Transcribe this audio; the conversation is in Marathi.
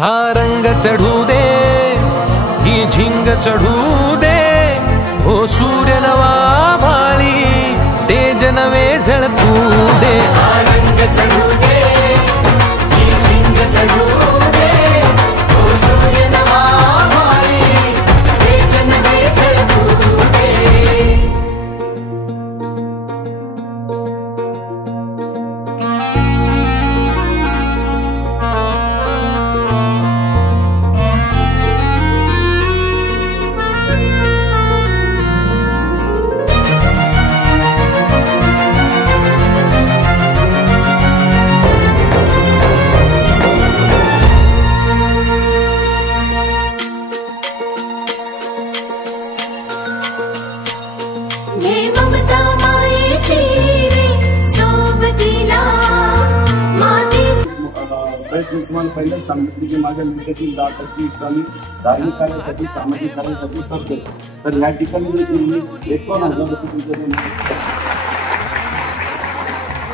हा रंग चढू दे, ही झिंग चढू दे, हो सूर्य नवा भाळी तेज नवे झळकू दे। हा रंग चढू दे, ही झिंग चढू दे, हो सूर्य नवा भाळी तेज नवे झळकू दे। तुम्हाला पहिल्यांदा सांगितलं की माझ्या मिळकतील 10% हिस्सा मी धार्मिक कार्यासाठी सामाजिक कार्यासाठी करतो। तर या ठिकाणी 51,000 रुपये तुमच्या